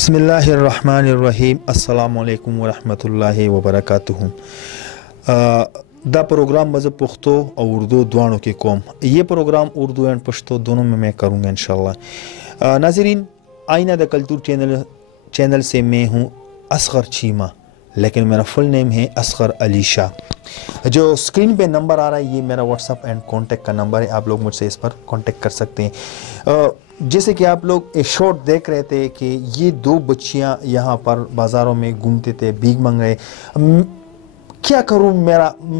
बिस्मिल्लाहिर्रहमानिर्रहीम अस्सलामुअलैकुम वरहमतुल्लाहि वबरकातुहू। दा प्रोग्राम मज़ पुख्तो और उर्दू दुआनों के कौम, ये प्रोग्राम उर्दू एंड पश्तो दोनों में मैं करूँगा इंशाल्लाह। नाज़रीन, आइना द कल्तूर चैनल से मैं हूँ असगर चीमा, लेकिन मेरा फुल नेम है असगर अली शाह। जो स्क्रीन पे नंबर आ रहा है ये मेरा व्हाट्सअप एंड कॉन्टेक्ट का नंबर है, आप लोग मुझसे इस पर कॉन्टेक्ट कर सकते हैं। जैसे कि आप लोग एक शॉट देख रहे थे कि ये दो बच्चियां यहाँ पर बाज़ारों में घूमते थे, भीख मांग रहे। क्या करूँ,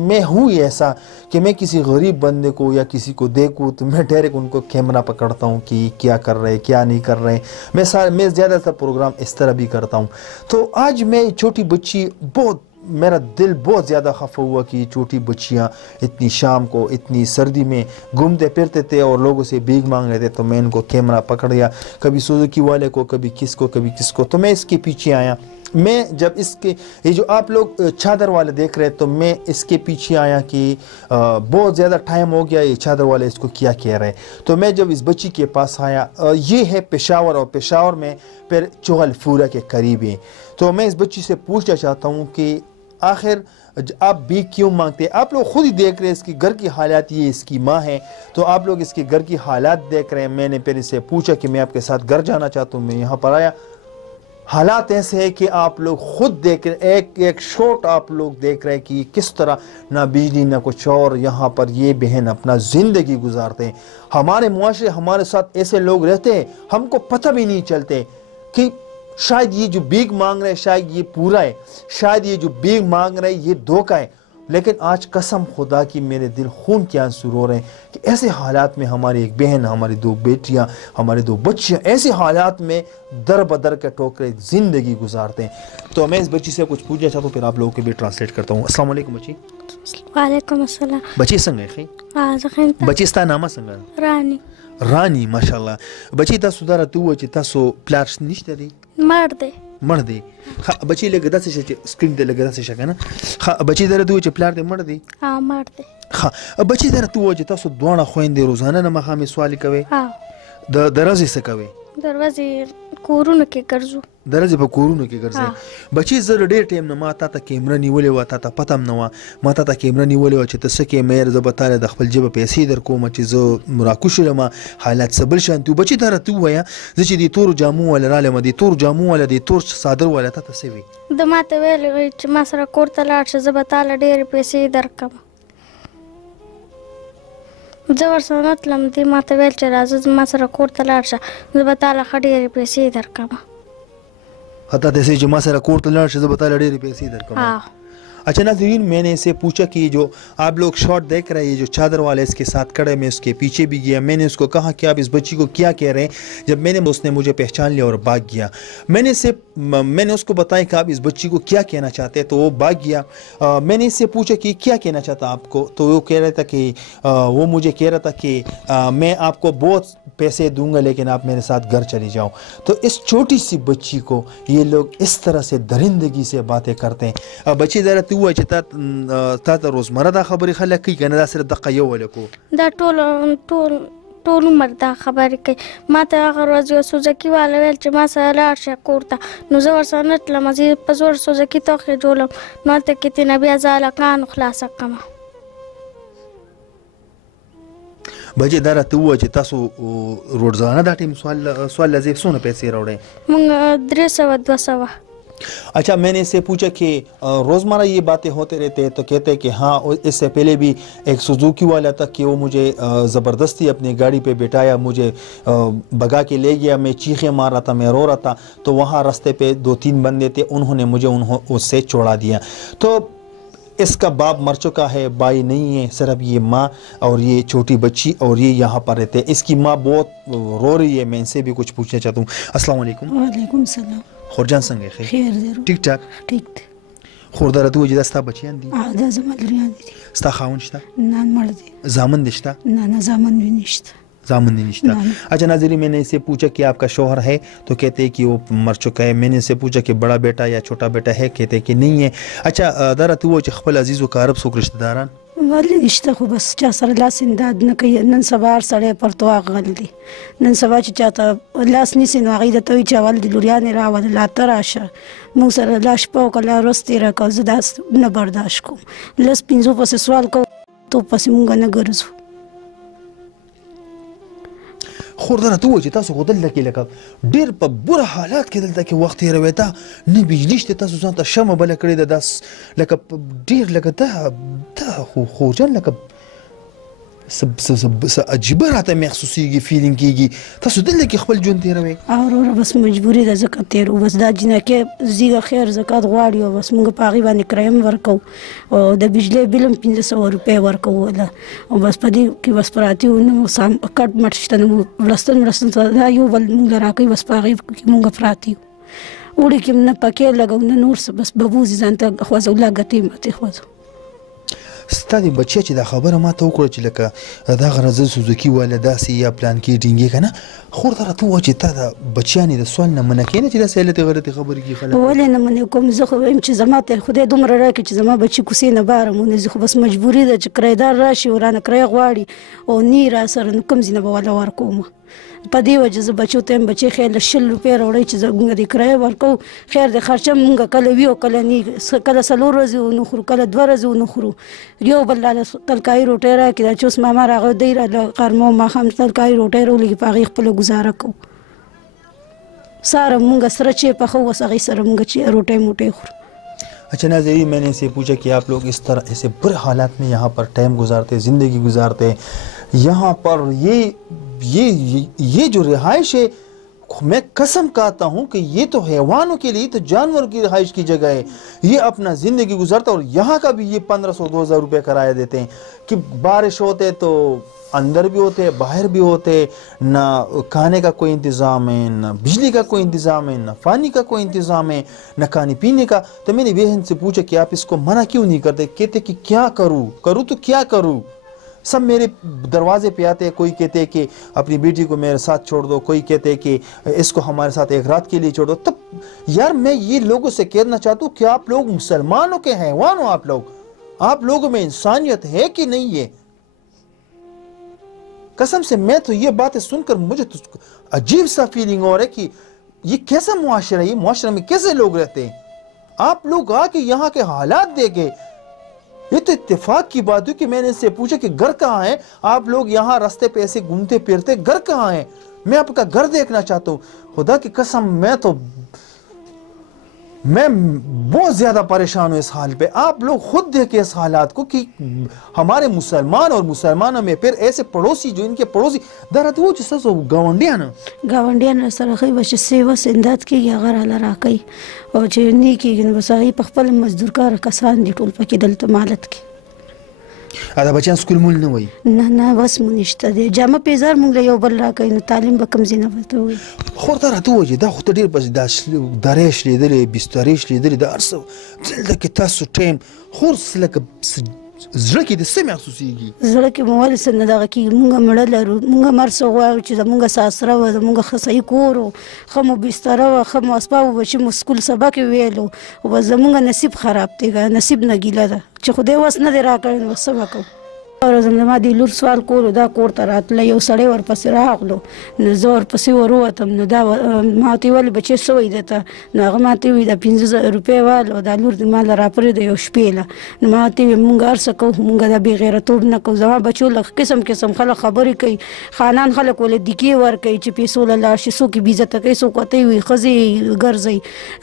मैं हूँ ऐसा कि मैं किसी गरीब बंदे को या किसी को देखूँ तो मैं डायरेक्ट उनको कैमरा पकड़ता हूँ कि क्या कर रहे क्या नहीं कर रहे। मैं ज़्यादातर प्रोग्राम इस तरह भी करता हूँ। तो आज मैं छोटी बच्ची, बहुत मेरा दिल बहुत ज़्यादा खफा हुआ कि छोटी बच्चियाँ इतनी शाम को इतनी सर्दी में घूमते फिरते थे और लोगों से भीख मांग रहे थे। तो मैं इनको कैमरा पकड़ गया, कभी सुजुकी वाले को, कभी किसको। तो मैं इसके पीछे आया। मैं जब इसके ये जो आप लोग चादर वाले देख रहे हैं, तो मैं इसके पीछे आया कि बहुत ज़्यादा टाइम हो गया, ये चादर वाले इसको क्या कह रहे हैं। तो मैं जब इस बच्ची के पास आया, ये है पेशावर, और पेशावर में फिर चोहल फूरा के करीब है। तो मैं इस बच्ची से पूछना चाहता हूँ कि आखिर आप भीख क्यों मांगते हैं। आप लोग खुद ही देख रहे हैं इसकी घर की हालात, ये इसकी माँ है, तो आप लोग इसके घर की हालात देख रहे हैं। मैंने फिर इससे पूछा कि मैं आपके साथ घर जाना चाहता हूँ। मैं यहाँ पर आया, हालात ऐसे है कि आप लोग खुद देख रहे, एक शॉट आप लोग देख रहे हैं कि किस तरह ना बिजली ना कुछ और यहाँ पर ये बहन अपना ज़िंदगी गुजारते हैं। हमारे मुआशरे हमारे साथ ऐसे लोग रहते हैं, हमको पता भी नहीं चलते कि शायद ये जो भीख मांग रहे हैं शायद ये पूरा है, शायद ये जो भीख मांग रहे हैं ये धोखा है। लेकिन आज कसम खुदा की मेरे दिल खून के आंसू रो रहे हैं कि ऐसे हालात में हमारी एक बहन, हमारी दो बेटियां, हमारी दो बच्चियां ऐसे हालात में दर बदर के टोकरे ज़िंदगी गुजारते हैं। तो मैं इस बच्ची से कुछ पूछना चाहता हूँ, फिर आप लोगों के भी ट्रांसलेट करता हूँ। अस्सलाम वालेकुम बच्ची। वालेकुम अस्सलाम। बच्ची संग है बच्ची स्ता नामा संग रानी माशाल्लाह। बच्ची तासु दारा तू वची तासु प्लाट्स निश्ते दी मर दे। हाँ बच्ची लगे दस से स्क्रीन दे लगे दस से ना। हाँ बच्ची दारा तू वची प्लाट दे मर दे। हाँ मर दे। हाँ बच्ची दारा तू वची तासु दुआना खोइन दे रोजाना ना मखा में सवाल कवे। हाँ दरवाजे से कवे। दरवाजे कोरुन के गर्जू। दरवाजे पर कोरुन के गर्जे। बच्ची जर डेर टाइम ना माता ता कैमरा निवले हुआ था पतम नवा माता ता कैमरा निवले हुआ चत सके मेर ज बताले द खपल जब पैसे दर को मची जो मुराकुशलमा हालात सबल शान तू बच्ची दारा तू वया जची दी तोर जामू वाला राले मदी तोर जामू वाला दी तोर सादर वाला था तसेवी द माते वेले च मासरा कोरता लाट ज बताले डेर पैसे दर कम जवर सनत लम दी माते वेल चला ज मासरा कोरता लाट ज बताले खडेर पैसे दर कम हता तैसे जो मासरा कोरता लाट ज बताले डेर पैसे दर कम। अच्छा नाज़रीन, मैंने इससे पूछा कि जो आप लोग शॉट देख रहे हैं, जो चादर वाले इसके साथ खड़े, मैं उसके पीछे भी गया। मैंने उसको कहा कि आप इस बच्ची को क्या कह रहे हैं। जब मैंने उसने मुझे पहचान लिया और भाग गया। मैंने उसको बताया कि आप इस बच्ची को क्या कहना चाहते हैं, तो वो भाग गया। मैंने इससे पूछा कि क्या कहना चाहता आपको, तो वो कह रहा था कि वो मुझे कह रहा था कि मैं आपको बहुत पैसे दूंगा लेकिन आप मेरे साथ घर चले जाओ। तो इस छोटी सी बच्ची को ये लोग इस तरह से दरिंदगी से बातें करते हैं। बच्ची ज़रा तू है ता रोज़मर्रा दा खबरें खलक की कहना सिर्फ दक्का यो वाले को दा टोल मर्दा खबर के माता अगर वजह सुजुकी वाले वेल च मासाला शकोरता नुजवर सनत लमजी पजवर सुजुकी तो के जोलम माते कितना भी अजाला कान खलासा कमा बजे दारा तू है तासो रोज़ाना दा टीम सवाल लजीब सोने पैसे रोड़े मंग 300-200। अच्छा, मैंने इससे पूछा कि रोज़मर्रा ये बातें होते रहते हैं, तो कहते हैं कि हाँ, इससे पहले भी एक सुजुकी वाला था कि वो मुझे ज़बरदस्ती अपनी गाड़ी पे बिठाया, मुझे भगा के ले गया। मैं चीखें मार रहा था, मैं रो रहा था, तो वहाँ रास्ते पे 2-3 बंदे थे, उन्होंने मुझे उससे छोड़ा दिया। तो इसका बाप मर चुका है, भाई नहीं है, सिर्फ ये माँ और ये छोटी बच्ची और ये यहाँ पर रहते हैं। इसकी माँ बहुत रो रही है। मैं इनसे भी कुछ पूछना चाहता हूँ। अस्सलाम वालेकुम। वालेकुम सलाम। खुरजान संगे खैर जरूर ठीक ठाक ठीक खुरदारा तू वजदा स्ता बचियां दी आदा जमलरियां दी स्ता खाउन छता नान मर्दी जामन दिशता ना जामन भी निश्ता जामन नहीं निश्ता। अच्छा नाज़रीन, मैंने इससे पूछा कि आपका शौहर है, तो कहते हैं कि वो मर चुका है। मैंने इससे पूछा कि बड़ा बेटा या छोटा बेटा है, कहते हैं कि नहीं है। अच्छा दारा तू वो खपल अजीज़ व कारब सुख रिश्तेदारान ولې نشته خو بس چا سره لاس امداد نه کوي. نن سبا هر سړی پر تو غل دی. نن سبا چې چاته لاس نیسي نو هغوی درته وایي چې اول د لوریانې راوله لا ته راشه موږ سره لا شپه وکړه لا ورځ تېره کړه. زه دا نه برداشت کوم. لس پنځو پسې سوال کوو تو پسې موږ نه ګرځو. خور دا راته ووایه چې تاسو خو دلته کې لکه ډېر په بوره حالات کې دلته کې وخت تېروئ. دا نه بجلي شته تاسو ځان ته شمع بله کړې ده. دا لکه ډېر لکه دا خو خوجن لکه څه عجیبه راته محسوسېږي فیلینګ کېږي. تاسو دلته کې خپل ژوند تېروئ. وروره بس مجبوري ده ځکه تېرو. بس دا جینکې زیږه خیر زکات غواړي او بس موږ په هغې باندې کرایه هم ورکوو او د بجلۍ بل هم 500 روپۍ ورکوو او بس په دې کې بس پراته یو نه کټ مټ شته نه ولستن دا یو بل موږ له راکوي بس په هغې کې موږ پراته یو. اوړي کې نه پکې لګو نه نور څه بس ببوځي ځان ته خوځو لا ګټې ماتې خوځو. ستا د بچیا چې دا خبره ما ته وکړه چې لکه دغه راځه سوزوکي والا داسې یا پلان کې ډینګې که نه خور ته راته ووایه چې تا د بچیانې د سوال نه منع کوې نه چې داسې غلطې غلطې خبرې کوي خلک. ولې نه منع کوم؟ زه خو وایم چې زما ته خدای دومره راکړي چې زما بچي کوڅې نه بهر ونځي خو بس مجبوري ده چې کرایدار راشي او رانه کرایه غواړي او نی را سره نو کوم ځای نه به والا ورکوم. په دې وجه زه بچو ته یم بچې خیر 100 روپۍ راوړئ چې موږ د کرایه ورکوو. خیر د خرچه موږ کله وي او کله نی کله 4 ورځې ونه خورو کله 2 ورځې ونه خورو. یو بل راله تلکایي روټۍ راکړي دا چې اوس ماما راغی دی راله غرمه او ماښام تلکایي روټۍ راولېږي په هغې خپله ګزاره کوو. ساره موږ سره چې پخوو بس هغې سره موږ چې روټۍ موټۍ خورو. अच्छा नाज़रीन, मैंने इनसे पूछा कि आप लोग इस तरह ऐसे बुरे हालात में यहाँ पर टाइम गुजारते ज़िंदगी गुजारते यहाँ पर ये जो रिहाइश है मैं कसम कहता हूँ कि ये तो हैवानों के लिए तो जानवरों की रिहाइश की जगह है. ये अपना ज़िंदगी गुजारता और यहाँ का भी ये 1500-2000 रुपये किराया देते हैं कि बारिश होते तो अंदर भी होते बाहर भी होते. ना खाने का कोई इंतज़ाम है, ना बिजली का कोई इंतज़ाम है, ना पानी का कोई इंतज़ाम है, ना खाने पीने का. तो मैंने बहन से पूछा कि आप इसको मना क्यों नहीं करते. कहते कि क्या करूँ तो क्या करूँ. सब मेरे दरवाजे पे आते हैं. कोई कहते हैं कि अपनी बेटी को मेरे साथ छोड़ दो, कोई कहते हैं कि इसको हमारे साथ एक रात के लिए छोड़ दो. तब यार मैं ये लोगों से कहना चाहता हूँ कि आप लोग मुसलमानों के हैवान हो. आप लोगों में इंसानियत है कि नहीं है. कसम से मैं तो ये बातें सुनकर मुझे तो अजीब सा फीलिंग हो रहा है कि ये कैसा मुआशरा है. ये मुआशरा में कैसे लोग रहते हैं. आप लोग आके यहाँ के हालात देखे. ये तो इत्तेफाक की बात हुई कि मैंने इससे पूछा कि घर कहाँ है. आप लोग यहाँ रास्ते पे ऐसे घूमते फिरते घर कहाँ है. मैं आपका घर देखना चाहता हूँ. खुदा की कसम मैं बहुत ज़्यादा परेशान हूँ इस हाल पे. आप लोग खुद देखें इस हालात को कि हमारे मुसलमान और मुसलमानों में फिर ऐसे पड़ोसी जो इनके पड़ोसी दरअसल वो जिस गावंडियान سره خو بچ سیوا سندات کې هغه را راکې او چې نې کېږي نو بس هغې په خپل مزدور کار کسان دي ټول پکې دلته مالت کې. دا بچیان سکول مول نه وایي. نه بس مو نشته دی. جامه پیزار موږ له یو بل راکوي نو تعلیم به کوم ځای نه ورته وایي. خور ته راته ووایه دا خو ته ډېر بس دا درې شلېدلې بسترې شلېدلې دا هر څه دلته کې تاسو ټایم خور لکه زړه کې د څه محسوسېږي. زړه کې مو ولې څه نه دغه کېږي. مونږ مړه لرو. مونږ مر څه غواړو چې زمونږ ساسره وه زمونږ ښه صحیح کور و ښه مو بستره وه ښه مو اسباب و چې مو سکول سبق یې ویلو خو بس زمونږ نصیب خراب دی. نصیب نه ګیله ده چې خدای وس نه دی راکړی نو څه به کوو. زما د لور سوال کولو دا کور ته راتله یو سړی ورپسې راغلو نو زه ورپسې وروتم نو دا ما ورته ولې بچې څه وایي درته نو هغه ما ته وایي دا 500 روپۍ واله او دا لور د ما له راپرېږده یو شپېله نو ما ورته وایي مونږ هر څه کوو مونږ دا بې غیرتوب نه کوو. زما بچو له قسم خلک خبرې کوي. خانان خلک ولې دیکې ورکوي چې پیسو له لاړ شي. څوک یې بې عزته کوي څوک ورته وایي ښځې ګرځئ.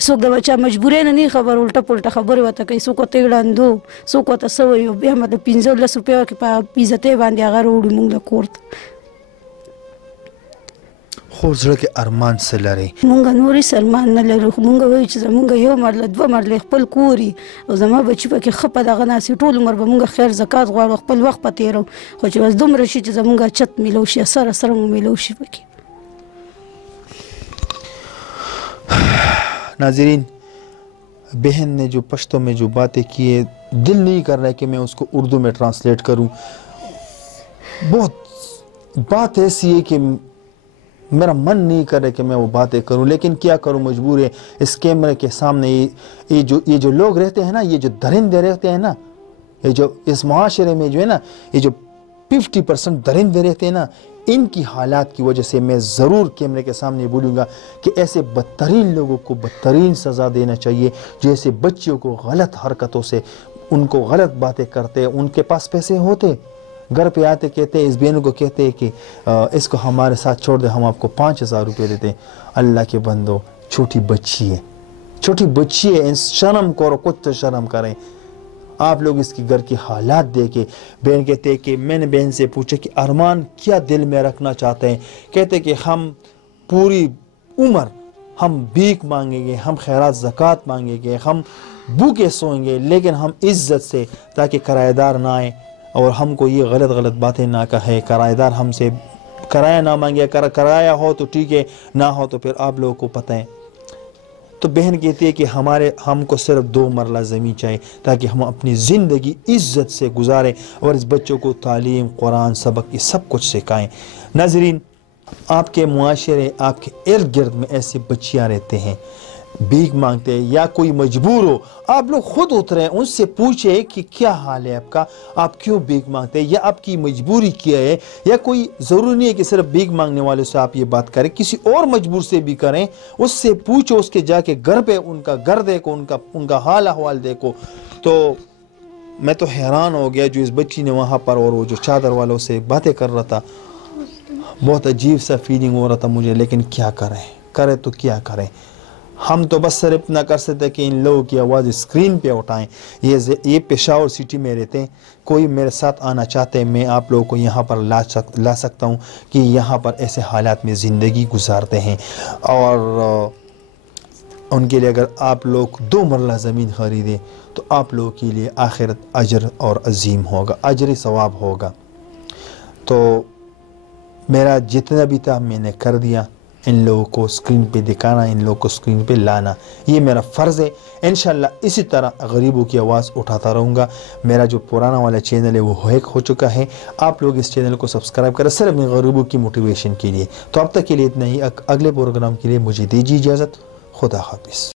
څوک د بچا مجبورۍ نه نه خبر الټه پلټه خبرې ورته کوي. څوک ورته ړندو څوک ورته څه وایي بیا مطلب 15 روپۍ کې په عزتۍ باندې هغه راوړي مونږ له کور ته. خو زړه کې ارمان څه لرئ؟ مونږ نور هېڅ ارمان نه لرو خو مونږ وایو چې زمونږ یو مرله 2 مرلې خپل کور وي او زما بچي پکې ښه په دغه ناست وي. ټول عمر به مونږ خیر زکات غواړو خپل وخت په تېرو خو چې بس دومره شي چې زمونږ چت میلو شي سره مو میلو شي پکې. नाज़रीन, बहन ने जो पश्तो में जो बातें की है दिल नहीं कर रहा है कि मैं उसको उर्दू में ट्रांसलेट करूं. बहुत बात ऐसी है कि मेरा मन नहीं कर रहा कि मैं वो बातें करूं लेकिन क्या करूं मजबूर है. इस कैमरे के सामने ये जो लोग रहते हैं ना ये जो दरिंदे रहते हैं ना ये जो इस माशरे में जो है ना, ये जो 50% दरिंदे रहते हैं ना, इनकी हालात की वजह से मैं ज़रूर कैमरे के सामने बोलूँगा कि ऐसे बदतरीन लोगों को बदतरीन सज़ा देना चाहिए, जो ऐसे बच्चियों को गलत हरकतों से, उनको गलत बातें करते, उनके पास पैसे होते, घर पे आते कहते, इस बहन को कहते कि इसको हमारे साथ छोड़ दे, हम आपको 5000 रुपये देते। अल्लाह के बंदो, छोटी बच्ची है, छोटी बच्ची है, शर्म करो, कुछ तो शर्म करें। आप लोग इसकी घर की हालात देखे। बहन कहते कि मैंने बहन से पूछा कि अरमान क्या दिल में रखना चाहते हैं, कहते कि हम पूरी उम्र हम भीख मांगेंगे, हम खैरात ज़कात मांगेंगे, हम भूखे सोएंगे, लेकिन हम इज़्ज़त से, ताकि किराएदार ना आए और हमको ये गलत बातें ना कहे, किराएदार हमसे किराया ना मांगे, किराया हो तो ठीक है, ना हो तो फिर आप लोगों को पता है। तो बहन कहती है कि हमको सिर्फ 2 मरला ज़मीन चाहिए, ताकि हम अपनी ज़िंदगी इज़्ज़त से गुजारें और इस बच्चों को तालीम, कुरान, सबक, ये सब कुछ सिखाएं। नाज़रीन, आपके मुआशरे, आपके इर्द गिर्द में ऐसे बच्चियाँ रहते हैं, भीख मांगते हैं या कोई मजबूर हो, आप लोग खुद उतरें, उनसे पूछे कि क्या हाल है आपका, आप क्यों भीख मांगते हैं, या आपकी मजबूरी क्या है। या कोई ज़रूरी नहीं है कि सिर्फ भीख मांगने वाले से आप ये बात करें, किसी और मजबूर से भी करें, उससे पूछो, उसके जाके घर पे उनका घर देखो, उनका हाल अहवाल देखो। तो मैं तो हैरान हो गया जो इस बच्ची ने वहाँ पर, और वो जो चादर वालों से बातें कर रहा था, बहुत अजीब सा फीलिंग हो रहा था मुझे। लेकिन क्या करें तो क्या करें, हम तो बस सिर्फ इतना कर सकते कि इन लोगों की आवाज़ स्क्रीन पे उठाएं। ये पेशावर सिटी में रहते हैं, कोई मेरे साथ आना चाहते हैं, मैं आप लोगों को यहाँ पर ला सकता हूँ कि यहाँ पर ऐसे हालात में ज़िंदगी गुजारते हैं। और उनके लिए अगर आप लोग 2 मरला ज़मीन ख़रीदें तो आप लोगों के लिए आखिरत अजर और अजीम होगा, अजर सवाब होगा। तो मेरा जितना भी था मैंने कर दिया, इन लोगों को स्क्रीन पे दिखाना, इन लोगों को स्क्रीन पे लाना, ये मेरा फ़र्ज़ है। इंशाल्लाह इसी तरह गरीबों की आवाज़ उठाता रहूँगा। मेरा जो पुराना वाला चैनल है वो हैक हो चुका है, आप लोग इस चैनल को सब्सक्राइब करें सिर्फ गरीबों की मोटिवेशन के लिए। तो अब तक के लिए इतना ही, अगले प्रोग्राम के लिए मुझे दीजिए इजाज़त। खुदा हाफिज़।